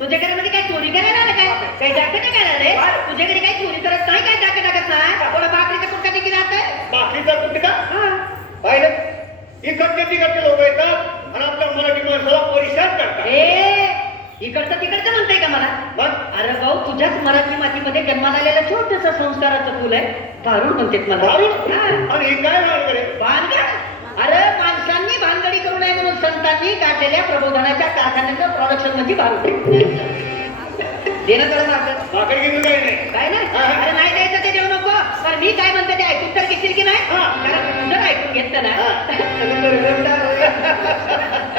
तुझ्या घरामध्ये काय चोरी करायला आलं काय? काही जास्त नाही करायला रे? तुझ्या घरी काही चोरी करत नाही, काय जास्त टाकत नाही? थोडं भाकरीचा कुटका देखील राहत. बाकीचा कुठका पाहिलं इकडचे तिकडचे लोक येतात आणि आपल्या मराठी माणसाला परिशान करतात. इकडचं तिकडचं म्हणताय का मला? मग अरे भाऊ, तुझ्याच मराठी मातीमध्ये जन्माला आलेलं छोटस संस्काराचं फुल आहे, भारूड म्हणतात मला. भारूड? आणि हे काय भानगड आहे? भानगड? अरे माणसांनी भानगडी करू नये म्हणून संतांनी काढलेल्या प्रबोधनाच्या कारखान्याचं प्रोडक्शन म्हणजे भारूड. देणं कळत आपलं भाकरी घेऊन काही नाही. काय नाही? अरे नाही द्यायचं ते देऊ नको. पण मी काय म्हणते ते ऐकून तर घेशील की नाही? कारण तुझं ऐकून घेतलं ना.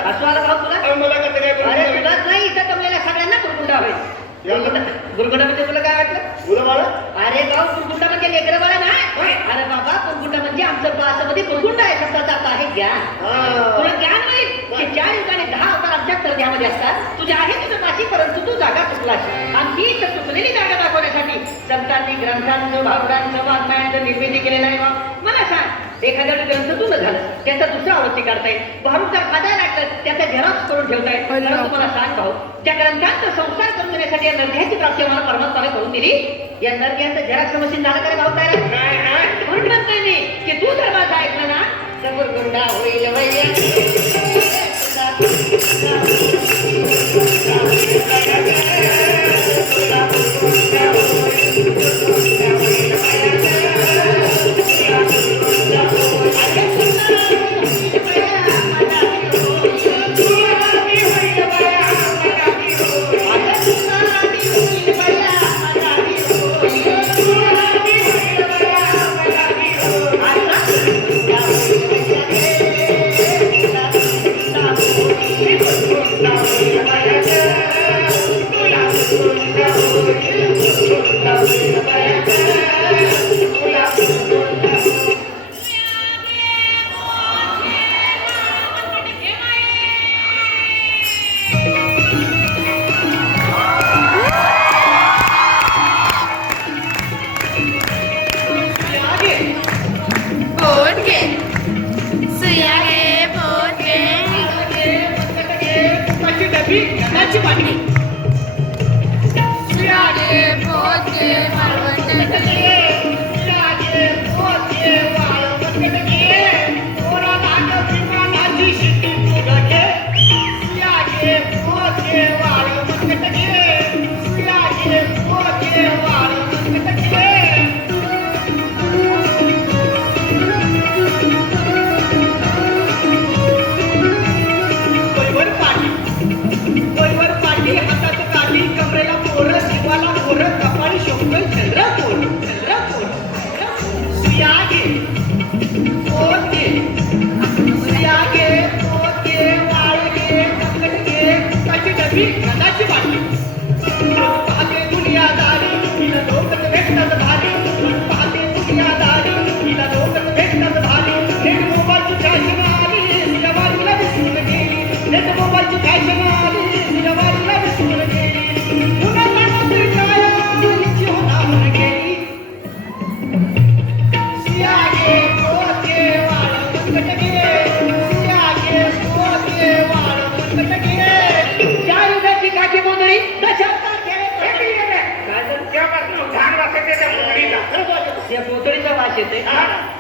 असं आलं भाऊ तुला? मला कसं काय अरे तुलाच नाही, इथं जमलेल्या सगळ्यांना कुरकुंडा होईल. गुरगुंडा म्हणजे तुला काय वाटलं? तुला मला अरे भाऊ, कुरकुंडा म्हणजे लेकरं बाळा ना. अरे बाबा, कुरकुंडा म्हणजे आमचं बासमध्ये कुरकुंडा आहे, तसं आता आहे ज्ञान. तुला ज्ञान होईल की 4 युगाने 10 अवतार आमच्या हृदयामध्ये असतात. तुझ्या आहे तुझं काशी, परंतु तू जागा चुकलास. आणि ती चुकलेली जागा दाखवण्यासाठी संतांनी ग्रंथांचं, भावडांचं, वाङ्मयांचं निर्मिती केलेलं आहे. मला सांग, एखाद्या ग्रंथ तू न झालं, त्याचा दुसरा आवृत्ती काढताय, भारूड जर खादा लागतं त्याचा झेरॉक्स करून ठेवताय. परंतु मला सांग भाऊ, त्या ग्रंथांचा संसार करून देण्यासाठी या नरध्याची प्राप्ती मला परमात्माने करून दिली. या नरध्याचं झेरॉक्स मशीन झालं का रे भाऊ? काय म्हणून म्हणतोय मी की तू जर माझं ऐकलं ना तर गुरगुंडा होईल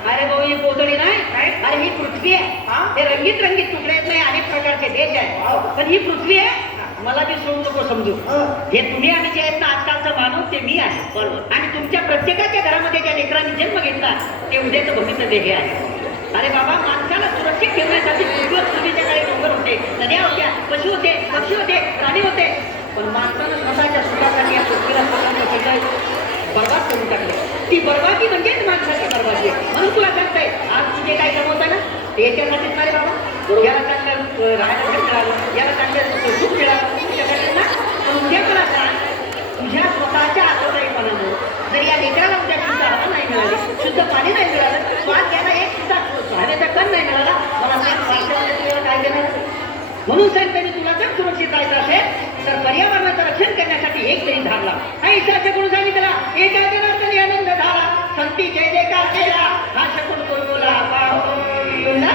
अरे भाऊ, ही पोतळी नाही, अरे ही पृथ्वी आहे. हे रंगीत रंगीत तुकडे आहेत, नाही अनेक प्रकारचे देश आहेत, पण ही पृथ्वी आहे. मला बी सोडू नको समजू. हे तुम्ही आम्ही जे आहेत ना आजकालचं मानव, ते मी आहे. बरोबर. आणि तुमच्या प्रत्येकाच्या घरामध्ये ज्या लेकरांनी जन्म घेतला ते उद्याचं भविष्य देह आहे. अरे बाबा, माणसाला सुरक्षित ठेवण्यासाठी पूर्वीच्या काळी डोंगर होते, नद्या होत्या, पशु होते, पक्षी होते, प्राणी होते, पण माणसानं स्वतःच्या सुखासाठी या पृथ्वीला सगळं बर्बाद करून टाकले. ती बर्बादी म्हणजेच माणसाची बर्बादी. म्हणून तुला सांगताय, आज तुझे काय कमवताय ना ते याच्यासाठीच नाही बाबा. याला चांगलं राहायला मिळालं, याला चांगलं सुख मिळालं तुझ्यासाठी ना. पण उद्या मला सांग, तुझ्या स्वतःच्या आत्मदायीपणामुळे जर या लेकराला उद्या शुद्ध हवा नाही मिळाली, शुद्ध पाणी नाही मिळालं, श्वास घ्यायला एक सुद्धा हवेचा कण नाही मिळाला, मला सांग काय देणार? म्हणून सांगते मी, तुला जर सुरक्षित राहायचं असेल तर पर्यावरणाचं रक्षण करण्यासाठी एक तरी झाड लाव. हा ईश्वराच्या गुरु सांगितला, एका दिनातरी आनंद झाला, संती जय जयकार केला, हा शकून बोला होईल